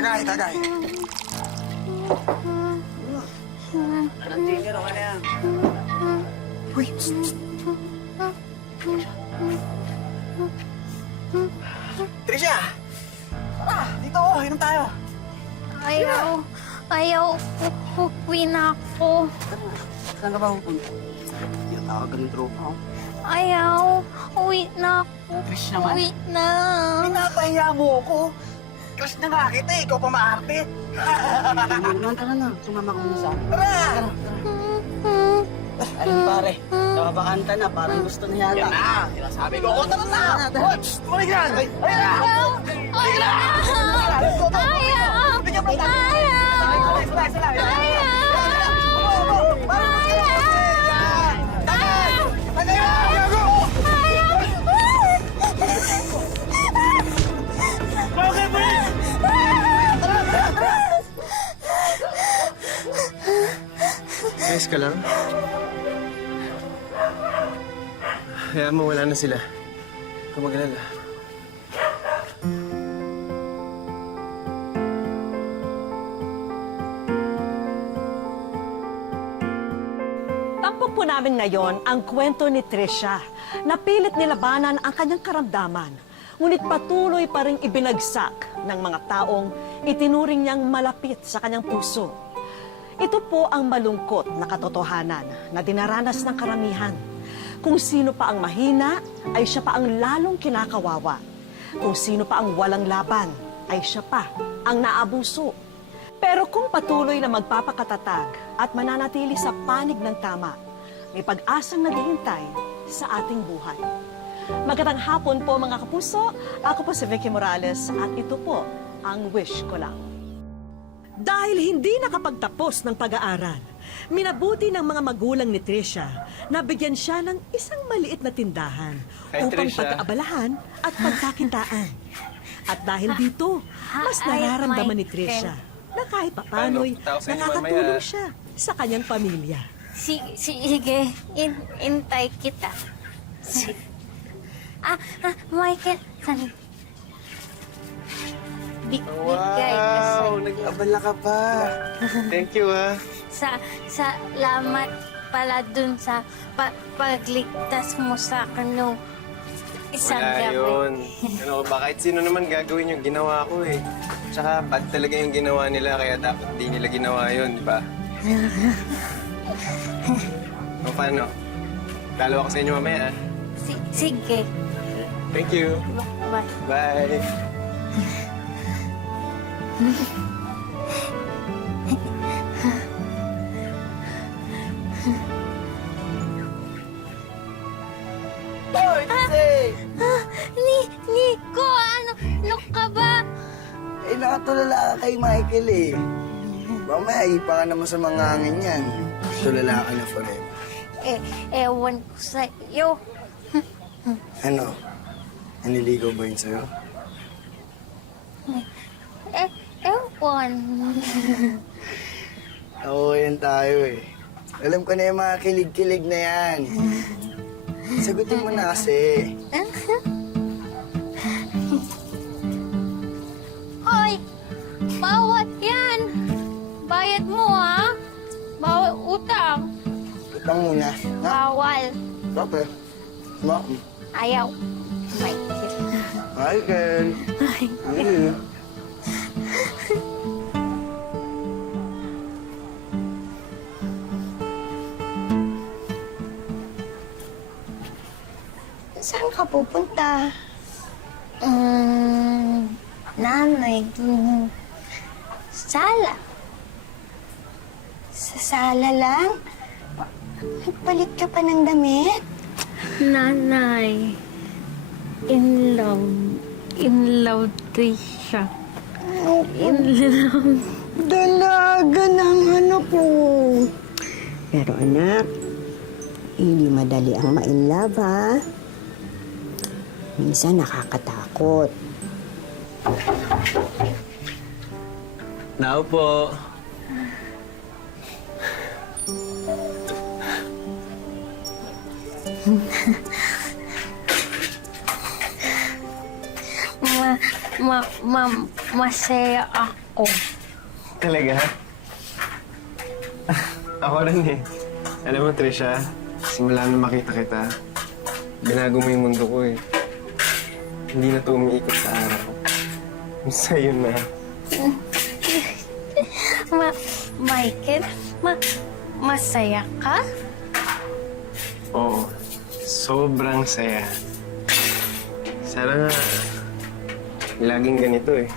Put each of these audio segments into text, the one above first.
Tagay, tagay. Anong Junior, okay na yan. Uy, psst, psst. Trisha! Tara, dito, inom tayo. Ayaw, uwi na ako. Saan ka ba pupunta? Tinatawagan ng tropa ko. Ayaw, uwi na ako. Trish naman. Uwi na. Pinapahiya mo ako. Crush na nga kita, ikaw pa maarte. Naman, tara na. Sumama ko na sa akin. Tara! Ayun pare, nakabakanta na. Parang gusto na yata. Yan na! Sinasabi ko, oh, tara na! Watch! Tumalig yan! Ayun na! Ayun na! Let's go, go! Ayaw! Bigyan mo tayo! Ayaw! Sala! Ayos ka lang? Hayaan mo, wala na sila. Huwag mag-alala. Tampok po namin ngayon ang kwento ni Trisha. Napilit nilabanan ang kanyang karamdaman, ngunit patuloy pa rin ibinagsak ng mga taong itinuring niyang malapit sa kanyang puso. Ito po ang malungkot na katotohanan na dinaranas ng karamihan. Kung sino pa ang mahina, ay siya pa ang lalong kinakawawa. Kung sino pa ang walang laban, ay siya pa ang naabuso. Pero kung patuloy na magpapakatatag at mananatili sa panig ng tama, may pag-asang naghihintay sa ating buhay. Magandang hapon po mga kapuso. Ako po si Vicky Morales at ito po ang Wish Ko Lang. Dahil hindi nakapagtapos ng pag-aaral, minabuti ng mga magulang ni Trisha na bigyan siya ng isang maliit na tindahan Hi, upang Trisha. pag-aabalahan at pagkakitaan. At dahil dito, mas nararamdaman ni Trisha na kahit papano'y Paano? Tawag sa inyo nakakatulong mamaya. siya sa kanyang pamilya. Sige, intay kita. Michael, saan? Bigay kasi. Nag-abala ka pa. Thank you, ah. Salamat pala dun sa pagligtas mo sa akin nung isang Wala gabi. yun. Ano ba, kahit sino naman gagawin yung ginawa ko eh. Tsaka bad talaga yung ginawa nila, kaya dapat di nila ginawa yun, di ba? O paano? Dalawa ko sa inyo mamaya, ah. Sige. Thank you. Bye. Bye. Hoy, Tisay! Nico, ano ka ba? Eh, nakatulala ka kay Michael eh. Mamaya, ipa ka naman sa mga hangin yan. Tulala ka na forever. Ewan ko sa'yo. Ano? Naniligaw ba yun sa'yo? Ewan. Oo, yan tayo eh. Alam ko na yung mga kilig-kilig na yan. Sagutin mo na kasi. Hoy! Bawat yan! Bayad mo, ha? Bawal utang. Utang muna. Na, Bawal. kape. Ma. Ayaw. Michael. Michael. Ay. Saan ka pupunta? Nanay, dun. Sala. Sa sala lang? Nagpalit ka pa ng damit? Nanay. In love Trisha. In love. Dalaga ng ano ko. Pero anak, hindi madali ang ma-inlove, ha? Minsan nakakatakot. Now po. Masaya ako ako. Talaga? Ako rin eh. Alam mo, Trisha, simula na makita kita, binago mo yung mundo ko eh. Hindi na ito umiikot sa araw. Sa'yo na. Michael, masaya ka? Oo, sobrang saya. Sana nga, laging ganito eh.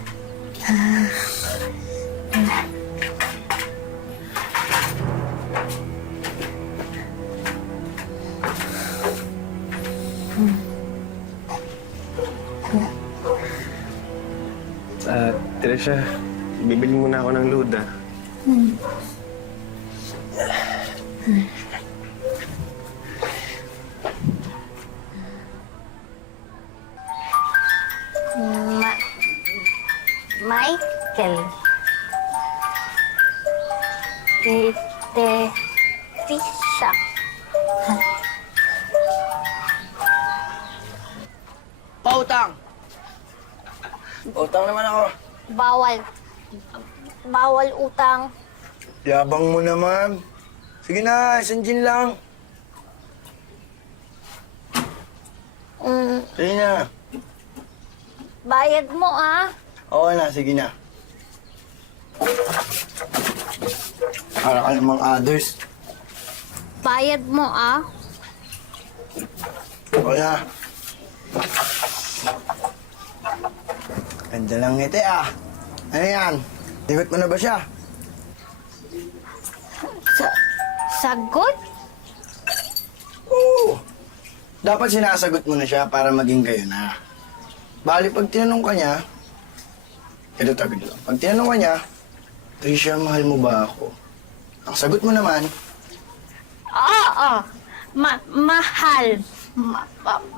Trisha, bibili muna ako ng load ah. Michael. Tisha. Pautang! Utang naman ako. Bawal utang. Yabang mo naman. Sige na, isang gin lang. Sige na. Bayad mo ah. Oo na, sige na. Para ka namang others. Bayad mo ah. Oo na. Ganda lang ngiti ah. Ano yan? Ligot mo na ba siya? Sagot? Oo. Dapat sinasagot mo na siya para maging kayo na. Bali, pag tinanong ka niya, ito tagod lang. Pag tinanong ka niya, Trisha, mahal mo ba ako? Ang sagot mo naman, Oo. Mahal.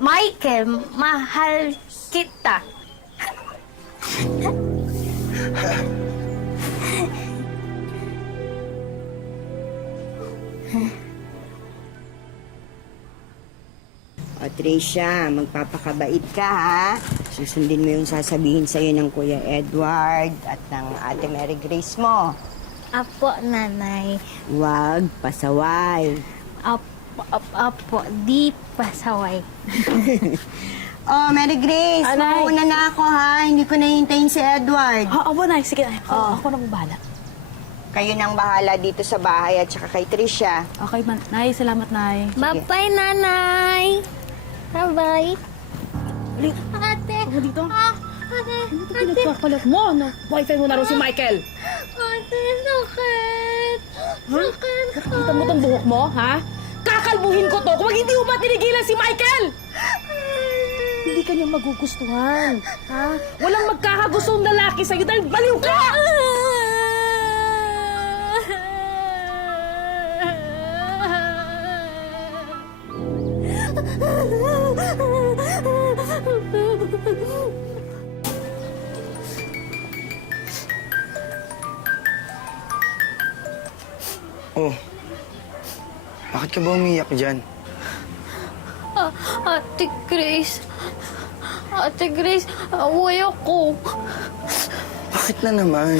Michael, mahal kita. O, Tricia, magpapakabait ka, ha? Susundin mo yung sasabihin sa'yo ng Kuya Edward at ng Ate Mary Grace mo. Apo, nanay. Huwag pasaway. Apo, di pasaway. Oh, Mary Grace, mauna na ako, ha? Hindi ko nahintayin si Edward. Abo, Nay. Sige, Nay. Ako na bahala. Kayo nang bahala dito sa bahay at saka kay Tricia. Okay, Nay. Salamat, Nay. Bye-bye, nanay. Bye-bye. Ate. Ako dito. Ate. Pinagkakalat mo, no? Boyfriend mo na raw si Michael. Ate, sakit. Sakit. Nakita mo tong buhok mo, ha? Kakalbuhin ko to kung hindi mo ba tinigilan si Michael! Hindi ka niya magugustuhan, ha? Walang magkakagustong lalaki sa'yo dahil baliw ka! oh, bakit ka ba umiyak dyan? Ate Grace, away ako. Bakit na naman?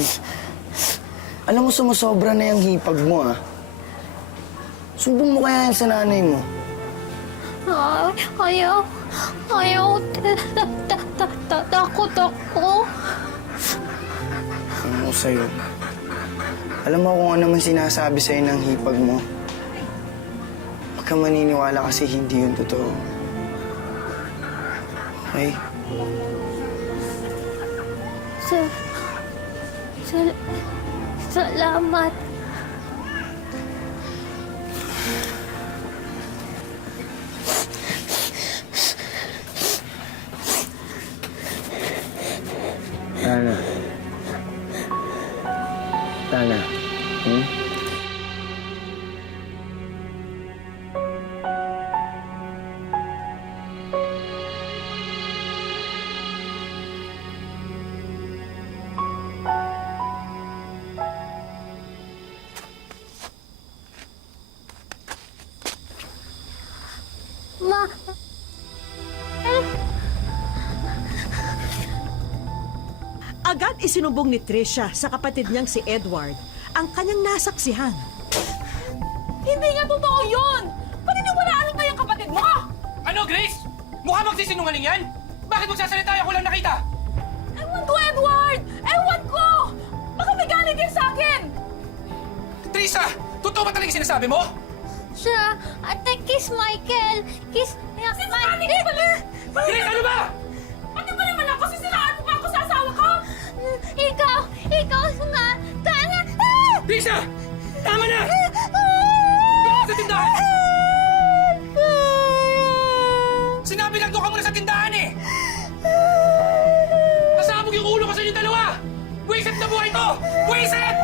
Alam mo, sumusobra na yung hipag mo, ah. Sumbong mo kaya yan sa nanay mo. Ayaw. Takot ako. Ano ko sa'yo? Alam mo kung ano man sinasabi sa'yo ng hipag mo. Huwag kang maniniwala kasi hindi yun totoo. Okay? Salamat. Tana. Ma. Agad isinumbong ni Tricia sa kapatid niyang si Edward ang kanyang nasaksihan. Hindi nga totoo yun! Paniniwalaan mo yung kapatid mo! Ano, Grace? Mukha magsisinungaling yan? Bakit magsasalita ako lang nakita? Ewan ko, Edward! Ewan ko! Baka may galit yan sa akin! Teresa, totoo ba talaga yung sinasabi mo? Siya, ate, kiss Michael. Kiss Michael. Grace, ano ba? Ano ba naman ako? Sisiraan mo pa ako sa asawa ko? Ikaw nga. Tanga. Teresa! Tama na! Doon ka sa tindahan! Sinabi lang doon ka muna sa tindahan eh! Nasabog yung ulo ko sa inyong dalawa! Buwisit na buhay to! Buwisit!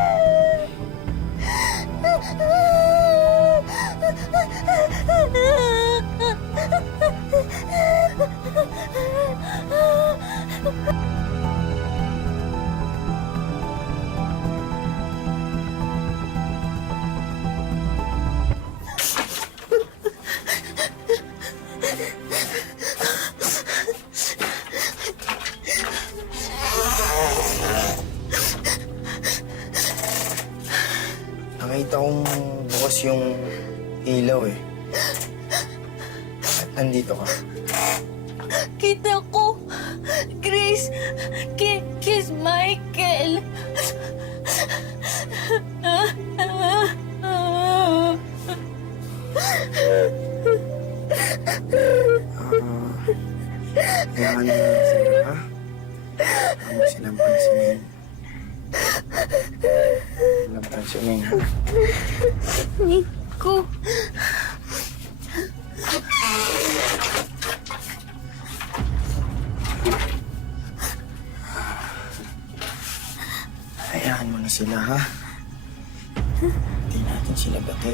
Nakita kong bukas yung ilaw eh. At nandito ka. Kita ko. Grace, kiss Michael. Kailangan na sila, ha? Huwag mo silang pansinin. Silang pansinin, ha? Nico. Hayaan mo na sila, ha? Hindi natin sila bati.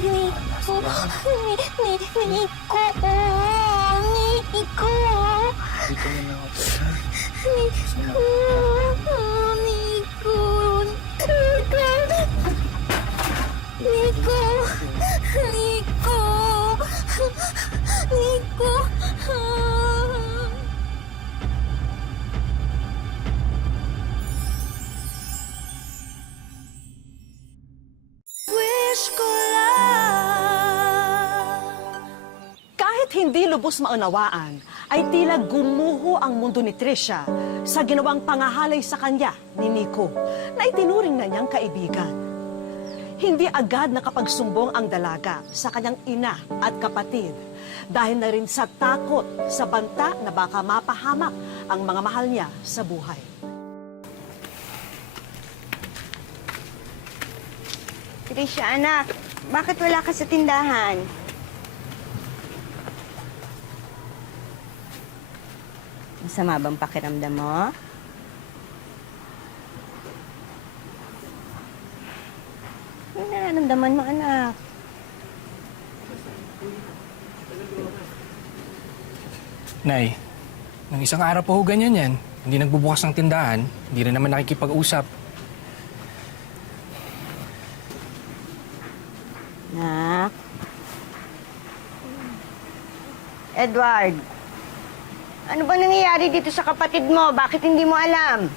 Nico. Nico. Dito na lang ako, ha? Nico. Nico. Nico. Nico. Wish ko lang. Kahit hindi lubos maunawaan, ay tila gumuho ang mundo ni Tricia sa ginawang pangahalay sa kanya ni Nico na itinuring na niyang kaibigan. Hindi agad nakapagsumbong ang dalaga sa kanyang ina at kapatid dahil na rin sa takot sa banta na baka mapahamak ang mga mahal niya sa buhay. Tricia, anak, bakit wala ka sa tindahan? Masama bang pakiramdam mo? Ano nararamdaman mo, anak? Nay, nang isang araw pa ho ganyan yan. Hindi nagbubukas ng tindahan, hindi rin naman nakikipag-usap. Nak? Edward, ano ba nangyayari dito sa kapatid mo? Bakit hindi mo alam?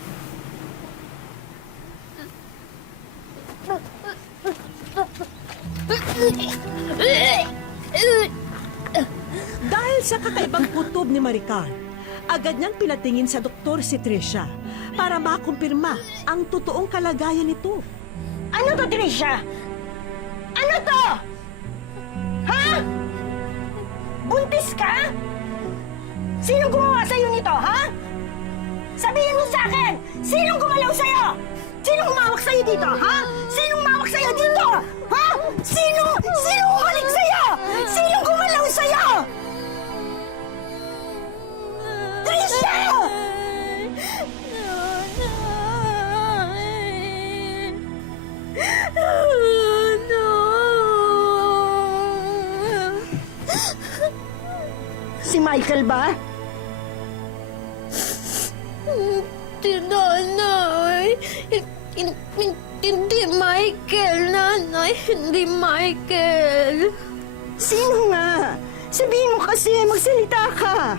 Dahil sa kakaibang kutob ni Maricar, agad niyang pinatingin sa doktor si Tricia para makumpirma ang totoong kalagayan nito. Ano to, Tricia? Ano to? Ha? Buntis ka? Sino gumawa sa'yo nito, ha? Sabihin mo sa akin! Sinong gumalaw sa'yo? Sinong umawak sa'yo dito, ha? Sinong umawak sa'yo dito? Ha? Sinong umalik sa'yo? Sinong gumalaw sa'yo? Tricia! Si Michael ba? Nanay. Hindi Michael, nanay. Hindi Michael. Sino nga? Sabihin mo kasi, magsalita ka.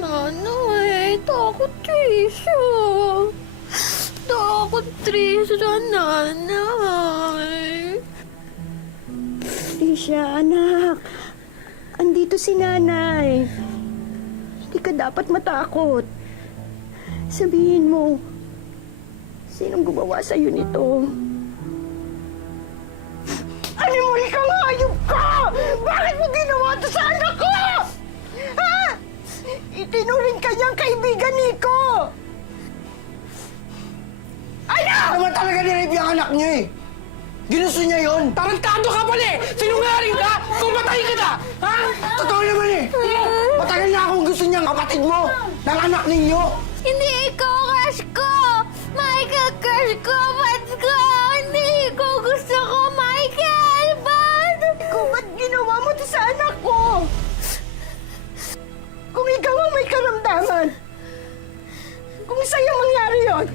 Nanay, Takot, Trisha. Takot, Trisha, nanay. Trisha, anak. Andito si nanay. Hindi ka dapat matakot. Sabihin mo, sinong gumawa sa'yo nito? Ano muli kang hayop ka? Bakit mo ginawa to sa anak ko? Ha? Itinuring ka niyang kaibigan, Nico! Ano naman talaga ni-rape yung anak niya eh? Ginusto niya yun? Tarantado ka pala eh! Sinungaling ka! Kumatay ka na! Ha? Totoo naman eh! Matagal na akong gusto niyang kapatid mo! Ng anak ninyo! Hindi ikaw, crush ko! Michael, crush ko! Ba't ko? Hindi ko gusto ko, Michael! Ba't? Ikaw, ba't ginawa mo to sa anak ko? Kung ikaw ang may karamdaman, kung sa'yo mangyari yon,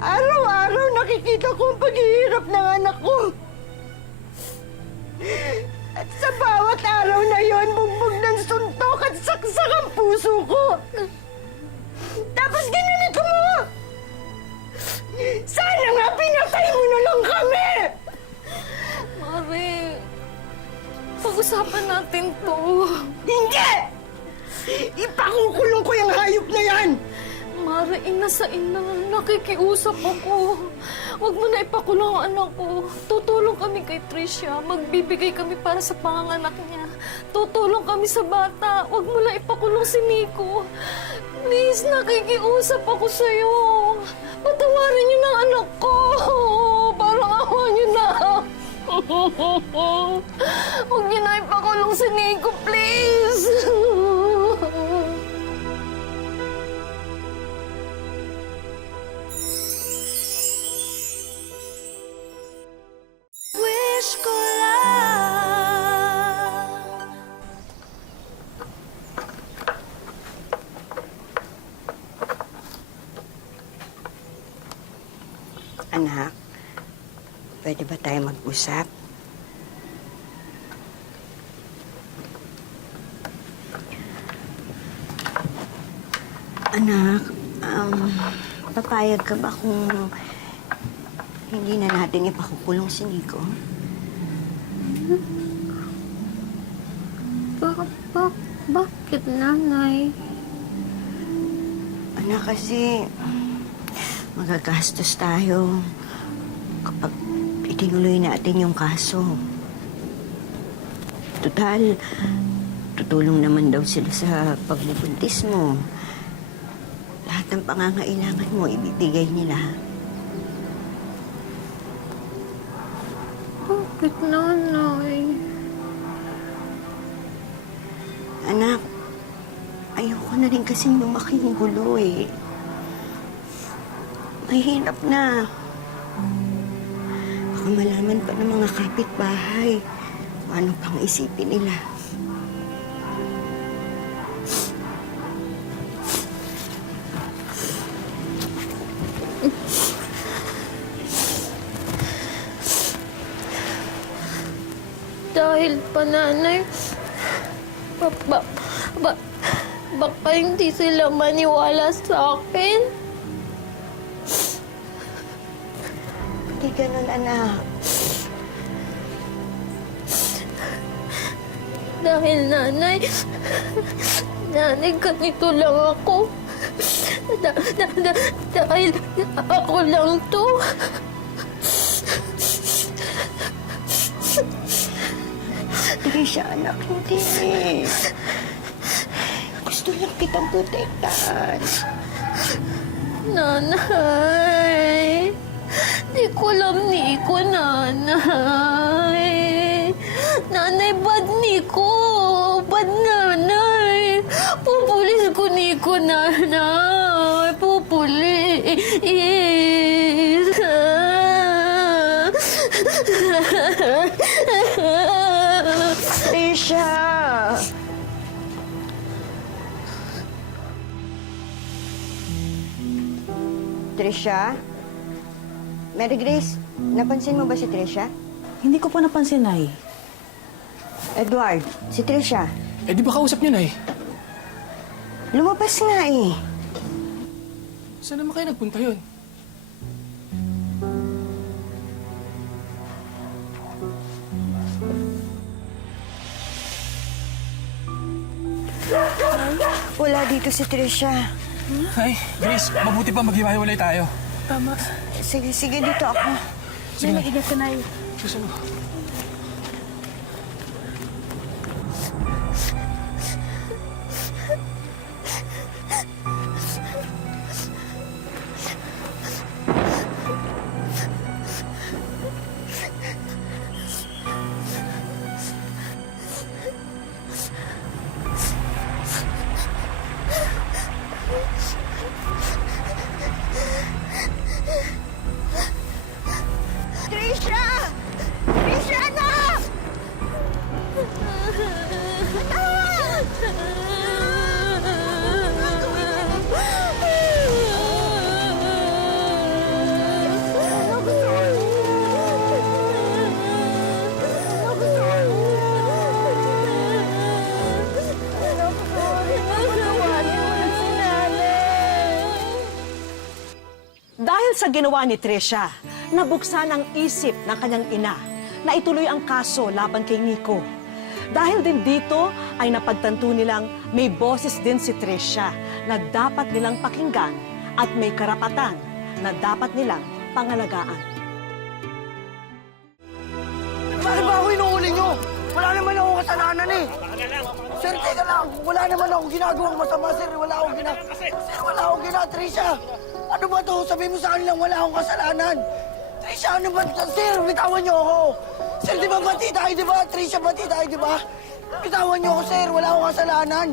araw-araw nakikita ko ang paghihirap ng anak ko. At sa bawat araw na yon, bugbog ng suntok at saksak ang puso ko. Tapos ginanito mo! Sana nga pinatay mo na lang kami! Mari, pag-usapan natin to. Hindi! Ipakukulong ko yung hayop na yan! Mari, ina sa ina, nakikiusap ako. Huwag mo na ipakulong ang anak ko. Tutulong kami kay Tricia. Magbibigay kami para sa panganganak niya. Tutulong kami sa bata. Huwag mo na ipakulong si Nico. Please, nakikiusap ako sa'yo. Patawarin niyo na anak ko. Parang awa niyo na. Huwag niyo na ipakulong si Nico, please. Wish ko lang. Anak, pwede ba tayo mag-usap? Anak, papayag ka ba kung hindi na natin ipakukulong si Nico? Bakit, nanay? Anak, kasi magagastos tayo kapag itinuloy natin yung kaso. Total, tutulong naman daw sila sa pagbubuntis mo. Lahat ng pangangailangan mo, ibibigay nila. Bakit, nanay? Anak, ayoko na rin kasing lumaki yung gulo eh. Mahirap na. Baka malaman pa ng mga kapitbahay kung ano pang isipin nila. Dahil pa, nanay, baka hindi sila maniwala sa akin. Hindi ganun, anak. Dahil nanay, ganito lang ako. Dahil ako lang to. Trisha, anak, hindi. Gusto lang kitang protektahan. Nanay, di ko alam Nico, nanay. Nanay, bad Nico. Bad nanay. Pupulis ko Nico, nanay. Pupulis. Trisha! Trisha? Mary Grace, napansin mo ba si Trisha? Hindi ko pa napansin, Nay. Edward, si Trisha. Eh di ba kausap niyo, Nay? Lumabas nga eh. Saan naman kayo nagpunta yun? Wala dito si Trisha. Ay, Grace, mabuti pa maghiwa-hiwalay tayo. Sige, sige, dito ako. Sige na. Ingat ka, Nay. Susunod. Trisha! Trisha, anak! Dahil sa ginawa ni Trisha, nabuksan ang isip ng kanyang ina na ituloy ang kaso laban kay Nico. Dahil din dito ay napagtanto nilang may boses din si Trisha na dapat nilang pakinggan at may karapatan na dapat nilang pangalagaan. Bakit ba ako inuuli nyo? Wala naman ako kasalanan eh. Sir, teka lang. Wala naman ako ginagawang masama, sir. Wala akong Trisha. Ano ba to? Sabihin mo sa kanilang wala akong kasalanan. Trisha, ano ba? Sir, bitawan niyo ako. Sir, di ba bati tayo, di ba? Trisha, bati tayo, di ba? Bitawan niyo ako, sir. Wala akong kasalanan.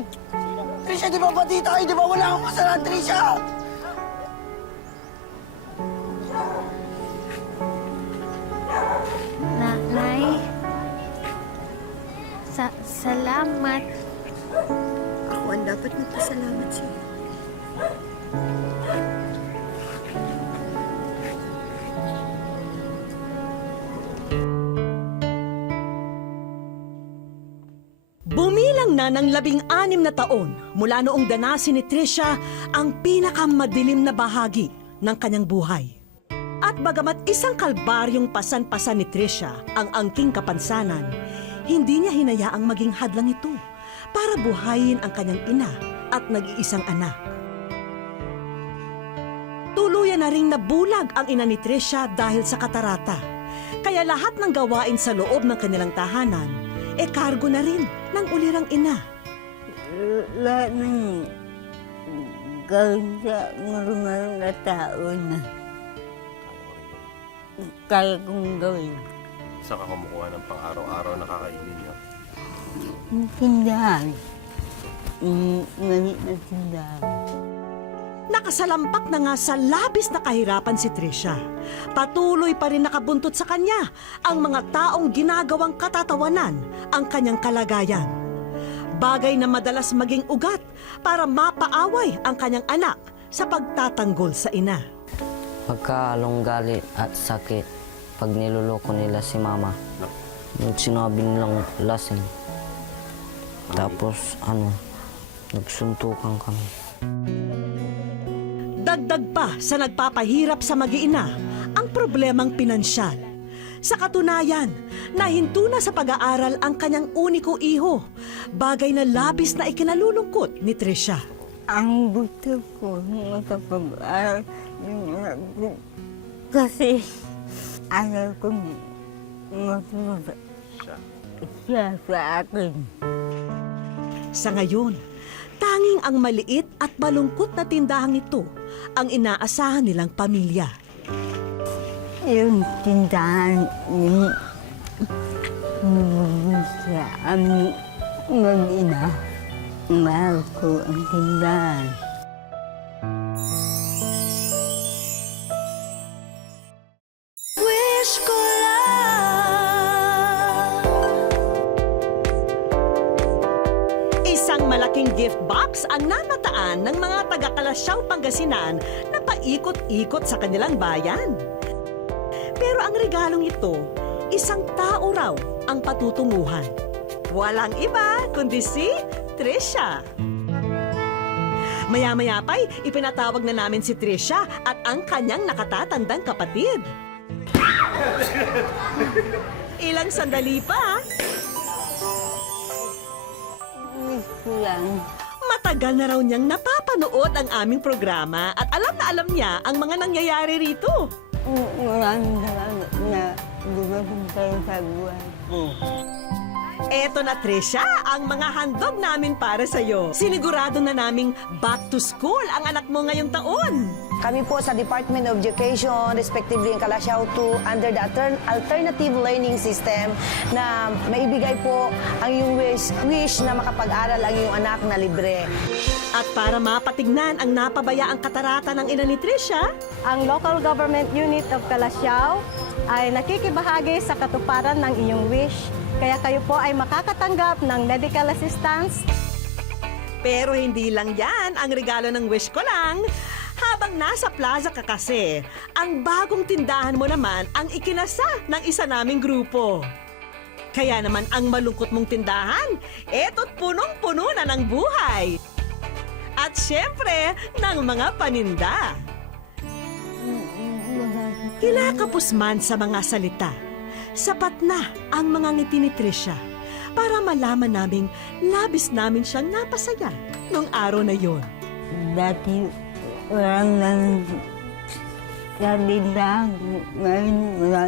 Trisha, di ba bati tayo, di ba? Wala akong kasalanan, Trisha. Nay, salamat. Ako ang dapat magpasalamat sa'yo. Bumilang na ng 16 na taon mula noong danasin ni Trisha ang pinakamadilim na bahagi ng kanyang buhay. At bagamat isang kalbaryong pasan-pasan ni Trisha ang angking kapansanan, hindi niya hinayaang maging hadlang ito para buhayin ang kanyang ina at nag-iisang anak. Tuluyan na ring nabulag ang ina ni Trisha dahil sa katarata. Kaya lahat ng gawain sa loob ng kanilang tahanan, kargo na rin ng ulirang ina. Lahat ng gawin sa marunong na tao na kaya kong gawin. Saan ka kumukuha ng pang-araw-araw na kakainin niyo? Tindahan. Maliit na tindahan. Nakasalampak na nga sa labis na kahirapan si Trisha. Patuloy pa rin nakabuntot sa kanya ang mga taong ginagawang katatawanan ang kanyang kalagayan. Bagay na madalas maging ugat para mapaaway ang kanyang anak sa pagtatanggol sa ina. Pagkahalong galit at sakit, pag niloloko nila si mama, yung sinabi nilang lasing. Tapos nagsuntukan kami. Dagdag pa sa nagpapahirap sa mag-iina ang problemang pinansyal. Sa katunayan, nahinto na sa pag-aaral ang kanyang uniko iho, bagay na labis na ikinalulungkot ni Trisha. Ang gusto ko makapag-aral yung anak ko kasi ayaw kong matuwa siya sa akin. Sa ngayon, tanging ang maliit at malungkot na tindahang ito ang inaasahan nilang pamilya. Yung tindahan yung sa aming mag-ina, mahal ko ang tindahan. Wish ko Isang malaking gift box ang namataan ng mga taga-Kalasyaw, Pangasinan na paikot-ikot sa kanilang bayan. Pero ang regalong ito, isang tao raw ang patutunguhan. Walang iba kundi si Trisha. Maya-maya pa'y ipinatawag na namin si Trisha at ang kanyang nakatatandang kapatid. Ilang sandali pa, Miss ko lang. matagal na raw niyang napapanood ang aming programa at alam niya ang mga nangyayari rito. Maraming salamat na dumating kayo sa buhay ko. Eto na, Trisha, ang mga handog namin para sa'yo. Sinigurado na naming back to school ang anak mo ngayong taon. Kami po sa Department of Education, respectively in Calasiao 2, under the Alternative Learning System na maibigay po ang iyong wish na makapag-aral ang iyong anak na libre. At para mapatignan ang napabayaang katarata ng ina ni Trisha, Ang Local Government Unit of Calasiao ay nakikibahagi sa katuparan ng iyong wish. Kaya kayo po ay makakatanggap ng medical assistance. pero hindi lang yan ang regalo ng wish ko lang. Habang nasa plaza ka kasi, ang bagong tindahan mo naman ang ikinasa ng isa naming grupo. Kaya naman ang malungkot mong tindahan, eto't punong-puno na ng buhay. At syempre, ng mga paninda. Kinakapos man sa mga salita, sapat na ang mga ngiti ni Trisha para malaman naming labis namin siyang napasaya nung araw na yon. Dati, walang lang sa tindahan. Ngayon, wala.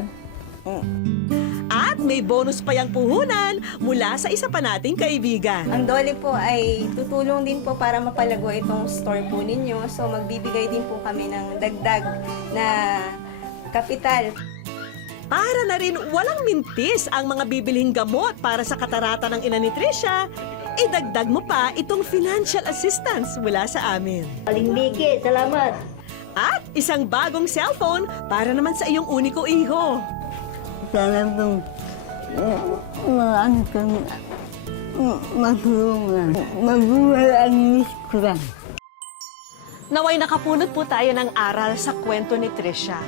At may bonus pa yang puhunan mula sa isa pa nating kaibigan. Ang Dole po ay tutulong din po para mapalago itong store po ninyo. So magbibigay din po kami ng dagdag na kapital. Para na rin walang mintis ang mga bibilhing gamot para sa katarata ng ina ni Trisha, idagdag mo pa itong financial assistance mula sa amin. Aling Vicky, salamat. At isang bagong cellphone para naman sa iyong uniko iho. Sana pong marami kang matulungan. Mabuhay ang miss ko lang. Naway nakapulot po tayo ng aral sa kwento ni Trisha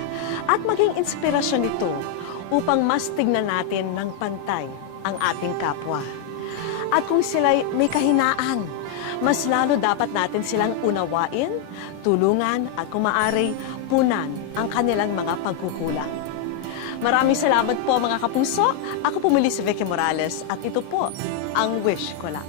at maging inspirasyon ito upang mas tignan natin ng pantay ang ating kapwa. At kung sila'y may kahinaan, mas lalo dapat natin silang unawain, tulungan at kung maaari, punan ang kanilang mga pagkukulang. Maraming salamat po mga kapuso. Ako po muli si Vicky Morales at ito po ang wish ko lang.